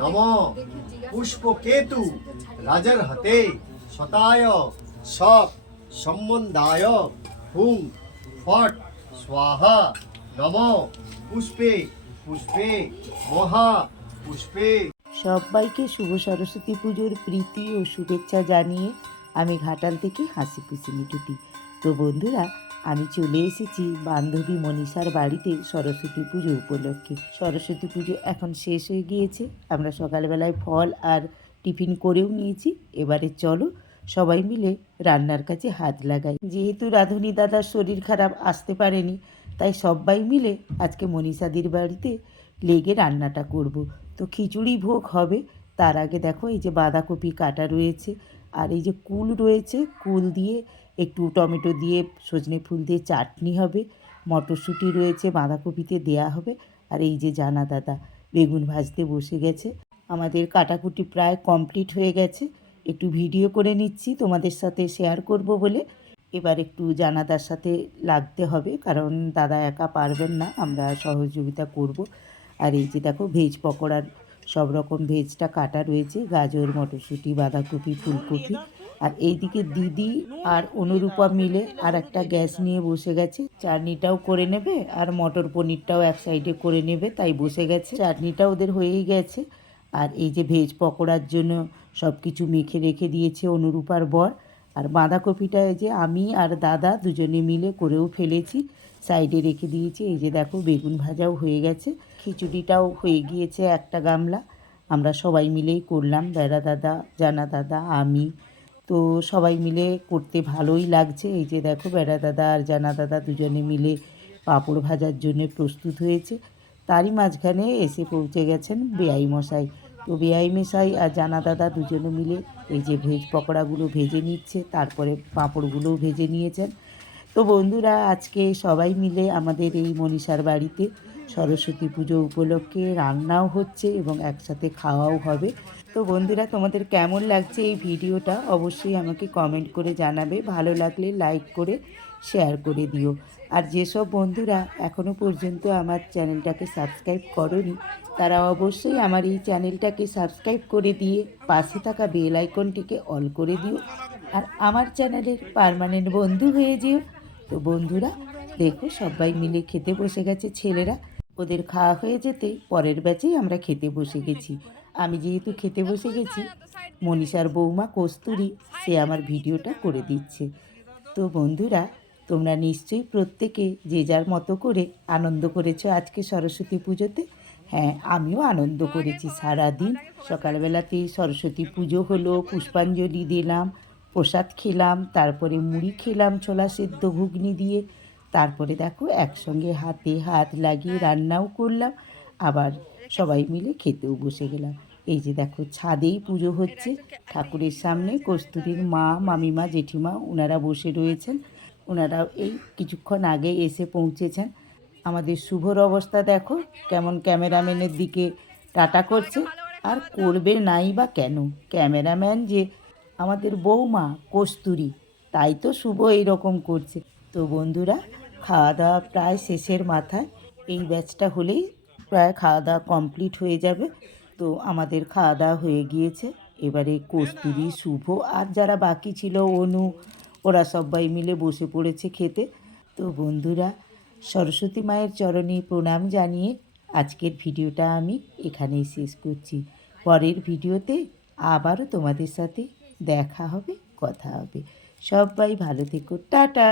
নম পুষ্পকেতু রাজার হাতে শতায় সব সম্বন্ধায় হুং ফট স্বাহা নম পুষ্পে পুষ্পে মহা পুষ্পে। সবাইকে শুভ সরস্বতী পুজোর প্রীতি ও শুভেচ্ছা জানিয়ে আমি ঘাটাল থেকে হাসি খুশি মিটুতি। তো বন্ধুরা, আমি চলে এসেছি বান্ধবী মনীষার বাড়িতে সরস্বতী পুজো উপলক্ষে। সরস্বতী পুজো এখন শেষ হয়ে গিয়েছে, আমরা সকালবেলায় ফল আর টিফিন করেও নিয়েছি। এবারে চলো সবাই মিলে রান্নার কাছে হাত লাগাই। যেহেতু রাধুনী দাদার শরীর খারাপ, আসতে পারেনি, তাই সবাই মিলে আজকে মনীষাদির বাড়িতে লেগে রান্নাটা করব। তো খিচুড়ি ভোগ হবে। তার আগে দেখো এই যে বাঁধাকপি কাটা রয়েছে, আর এই যে কুল রয়েছে, কুল দিয়ে একটু টমেটো দিয়ে সজনে ফুল দিয়ে চাটনি হবে, মটরশুঁটি রয়েছে বাঁধাকপিতে দেয়া হবে। আর এই যে জানা দাদা বেগুন ভাজতে বসে গেছে। আমাদের কাটাকুটি প্রায় কমপ্লিট হয়ে গেছে, একটু ভিডিও করে নিচ্ছি তোমাদের সাথে শেয়ার করব বলে। এবার একটু জানাদার সাথে লাগতে হবে, কারণ দাদা একা পারবেন না, আমরা সহযোগিতা করব। আর এই যে দেখো ভেজ পকোড়ার সব রকম ভেজটা কাটা রয়েছে, গাজর, মটরশুঁটি, বাঁধাকপি, ফুলকপি। আর এইদিকে দিদি আর অনুরূপা মিলে আর একটা গ্যাস নিয়ে বসে গেছে, চাটনিটাও করে নেবে আর মটর পনিরটাও এক সাইডে করে নেবে, তাই বসে গেছে। চাটনিটা ওদের হয়েই গেছে। আর এই যে ভেজ পকোড়ার জন্য সব কিছু মেখে রেখে দিয়েছে অনুরূপার বর। আর বাঁধাকপিটা এই যে আমি আর দাদা দুজনে মিলে করেও ফেলেছি, সাইডে রেখে দিয়েছি। এই যে দেখো বেগুন ভাজাও হয়ে গেছে, খিচুড়িটাও হয়ে গিয়েছে একটা গামলা। আমরা সবাই মিলেই করলাম, বেড়া দাদা, জানা দাদা, আমি। তো সবাই মিলে করতে ভালোই লাগছে। এই যে দেখো বেড়া দাদা আর জানা দাদা দুজনে মিলে পাঁপড় ভাজার জন্য প্রস্তুত হয়েছে। তারই মাঝখানে এসে পৌঁছে গেছেন বেআই মশাই। তো বেআই মশাই আর জানা দাদা দুজনে মিলে এই যে ভেজ পকোড়াগুলো ভেজে নিচ্ছে, তারপরে পাঁপড়গুলোও ভেজে নিয়েছেন। তো বন্ধুরা, আজকে সবাই মিলে আমাদের এই মনীষার বাড়িতে সরস্বতী পুজো উপলক্ষে রান্নাও হচ্ছে এবং একসাথে খাওয়াও হবে। তো বন্ধুরা, তোমাদের কেমন লাগছে এই ভিডিওটা অবশ্যই আমাকে কমেন্ট করে জানাবে। ভালো লাগলে লাইক করে শেয়ার করে দিও। আর যেসব বন্ধুরা এখনও পর্যন্ত আমার চ্যানেলটাকে সাবস্ক্রাইব করোনি, তারা অবশ্যই আমার এই চ্যানেলটাকে সাবস্ক্রাইব করে দিয়ে পাশে থাকা বেল আইকনটিকে অল করে দিও, আর আমার চ্যানেলের পার্মানেন্ট বন্ধু হয়ে যেও। তো বন্ধুরা দেখো, সবাই মিলে খেতে বসে গেছে ছেলেরা। ওদের খাওয়া হয়ে যেতে পরের ব্যাচেই আমরা খেতে বসে গেছি। আমি যেহেতু খেতে বসে গেছি, মনীষার বৌমা কস্তুরী সে আমার ভিডিওটা করে দিচ্ছে। তো বন্ধুরা, তোমরা নিশ্চয়ই প্রত্যেকে যে যার মতো করে আনন্দ করেছো আজকে সরস্বতী পুজোতে। হ্যাঁ, আমিও আনন্দ করেছি সারাদিন। সকালবেলাতেই সরস্বতী পুজো হলো, পুষ্পাঞ্জলি দিলাম, প্রসাদ খেলাম, তারপরে মুড়ি খেলাম ছোলা সেদ্ধ ঘুগনি দিয়ে। তারপরে দেখো একসঙ্গে হাতে হাত লাগিয়ে রান্নাও করলাম, আবার সবাই মিলে খেতেও বসে গেলাম। এই যে দেখো ছাদেই পুজো হচ্ছে ঠাকুরের সামনে। কস্তুরীর মা, মামিমা, জেঠিমা ওনারা বসে রয়েছেন। ওনারা এই কিছুক্ষণ আগে এসে পৌঁছেছেন। আমাদের শুভর অবস্থা দেখো কেমন ক্যামেরাম্যানের দিকে টাটা করছে। আর করবে নাই বা কেন, ক্যামেরাম্যান যে আমাদের বৌমা কস্তুরী, তাই তো শুভ এইরকম করছে। তো বন্ধুরা, খাওয়া দাওয়া প্রায় শেষের মাথায়। এই ব্যাচটা হলেই প্রায় খাওয়া দাওয়া কমপ্লিট হয়ে যাবে। তো আমাদের খাওয়া দাওয়া হয়ে গিয়েছে। এবারে কস্তুরী, শুভ আর যারা বাকি ছিল, অনু, ওরা সবাই মিলে বসে পড়েছে খেতে। তো বন্ধুরা, সরস্বতী মায়ের চরণে প্রণাম জানিয়ে আজকের ভিডিওটা আমি এখানেই শেষ করছি। পরের ভিডিওতে আবারও তোমাদের সাথে দেখা হবে, কথা হবে। সবাই ভালো থেকো, টাটা।